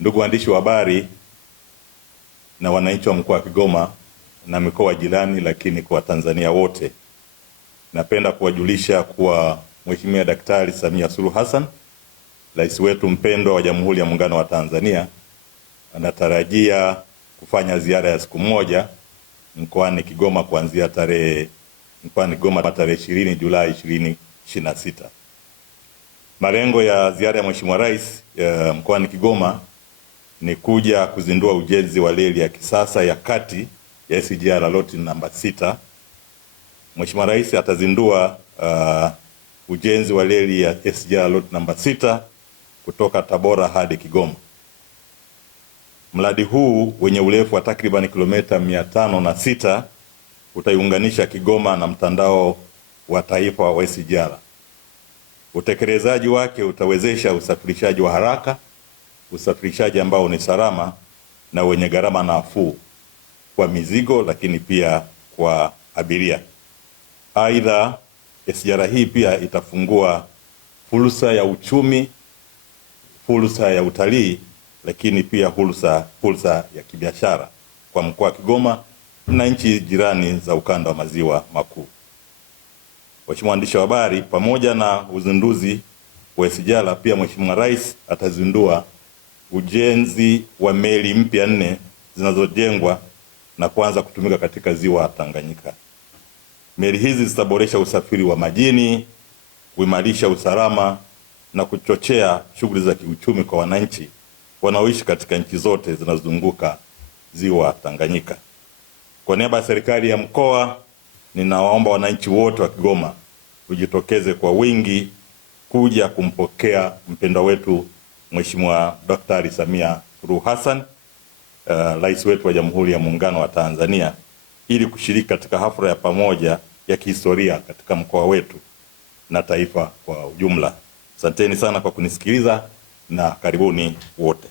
Ndugu waandishi wa habari na wananchi wa mkoa wa Kigoma na mikoa jirani, lakini kwa Tanzania wote, napenda kuwajulisha kuwa Mheshimiwa Daktari Samia Suluhu Hassan, Rais wetu mpendwa wa Jamhuri ya Muungano wa Tanzania, anatarajia kufanya ziara ya siku moja mkoani Kigoma kuanzia tarehe 20 Julai 2026. Malengo ya ziara ya Mheshimiwa Rais mkoani Kigoma ni kuja kuzindua ujenzi wa reli ya kisasa ya kati ya SGR loti namba 6. Mheshimiwa Rais atazindua ujenzi wa reli ya SGR loti namba 6 kutoka Tabora hadi Kigoma. Mradi huu wenye urefu wa takriban kilomita 506 utaiunganisha Kigoma na mtandao wa taifa wa SGR. Utekelezaji wake utawezesha usafirishaji wa haraka, usafirishaji ambao ni salama na wenye gharama nafuu kwa mizigo, lakini pia kwa abiria. Aidha, SGR hii pia itafungua fursa ya uchumi, fursa ya utalii, lakini pia fursa ya kibiashara kwa mkoa wa Kigoma na nchi jirani za ukanda wa maziwa makuu. Mheshimiwa waandishi wa habari, pamoja na uzinduzi wa SGR, pia Mheshimiwa Rais atazindua ujenzi wa meli mpya 4 zinazojengwa na kuanza kutumika katika ziwa Tanganyika. Meli hizi zitaboresha usafiri wa majini, kuimarisha usalama na kuchochea shughuli za kiuchumi kwa wananchi wanaoishi katika nchi zote zinazozunguka ziwa Tanganyika. Kwa niaba ya serikali ya mkoa, ninawaomba wananchi wote wa Kigoma tujitokeze kwa wingi kuja kumpokea mpendwa wetu Mheshimiwa Daktari Samia Suluhu Hassan, Rais wetu wa Jamhuri ya Muungano wa Tanzania, ili kushiriki katika hafla ya pamoja ya kihistoria katika mkoa wetu na taifa kwa ujumla. Asanteni sana kwa kunisikiliza na karibuni wote.